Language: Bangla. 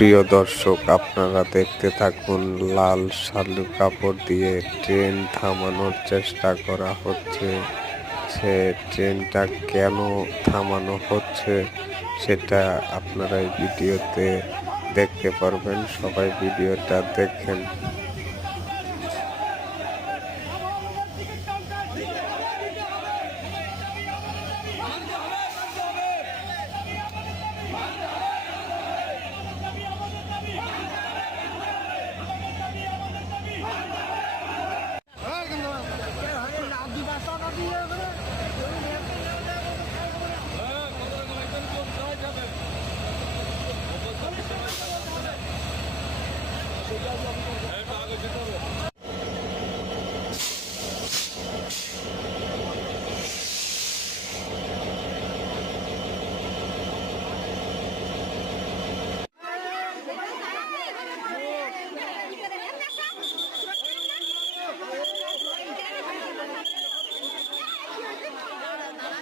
প্রিয় দর্শক, আপনারা দেখতে থাকুন। লাল শালু কাপড় দিয়ে ট্রেন থামানোর চেষ্টা করা হচ্ছে। সে ট্রেনটা কেন থামানো হচ্ছে সেটা আপনারা এই ভিডিওতে দেখতে পারবেন। সবাই ভিডিওটা দেখেন। Evet,